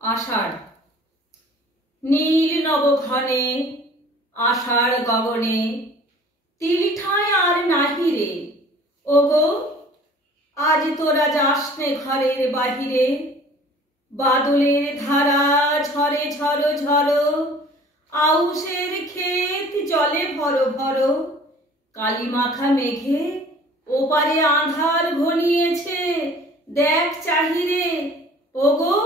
आषाढ़ नील नवघने आषाढ़ गगने तिलिठाय are नाहि रे ओगो आज तोरा जासने घरेर बाहिरे बादलेर धारा झरे झरो झरो आउशेर खेत जले भरो भरो कालीमाखा मेघे ओपारे आंधार घनिয়েছে देख चाहिरे ओगो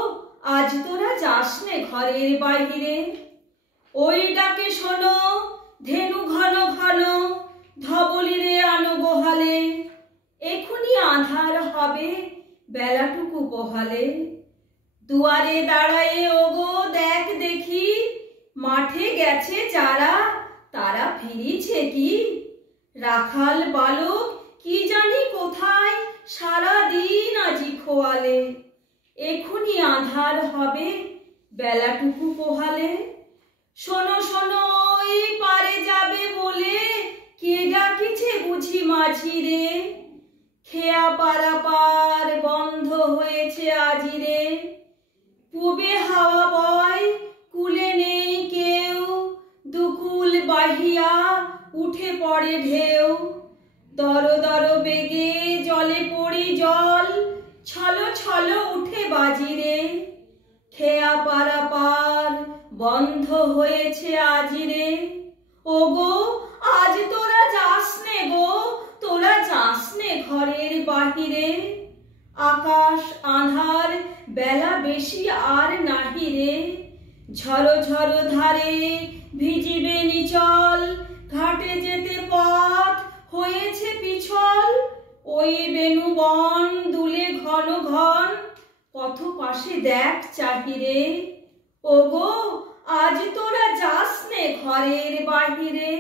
आज तोरा जासने घरेर बाहिरे ओई डाके शोनो धेनु घन घन धबलिरे आनो गोहाले एखुनी आंधार हबे बेलाटुकु पोहाले दुआरे दाड़ाए ओगो देख देखी माठे गेছে যারা তারা ফিরিছে কি রাখাল বালক কি জানি কোথায় সারা দিন আজি খোয়ালে এখুনি আঁধার হবে বেলাটুকু পোহালে শোনো শোনো ওই পারে যাবে বলে কে ডাকিছে বুঝি মাঝি রে খেয়া পারাপার বন্ধ হয়েছে আজি রে পূবে হাওয়া বয় কুলে নেই কেউ দুকুল বাহিয়া উঠে পড়ে ঢেউ দর দর বেগে জলে পড়ি জল ছলো ছলো উঠে বাজিরে খেয়া পারাপার বন্ধ হয়েছে আজিরে ওগো আজ তোরা যাসনে গো তোরা যাসনে ঘরের বাহিরে আকাশ আঁধার বেলা বেশি আর নাহি রে ঝরো ঝরো ধারে ভিজিবে নিচল ঘাটে যেতে পথ হয়েছে পিছল ওই বেনু বন দুলে ঘন ঘন পথ পাশে দেখ চাহিরে ওগো আজ তোরা যাসনে ঘরের বাহিরে।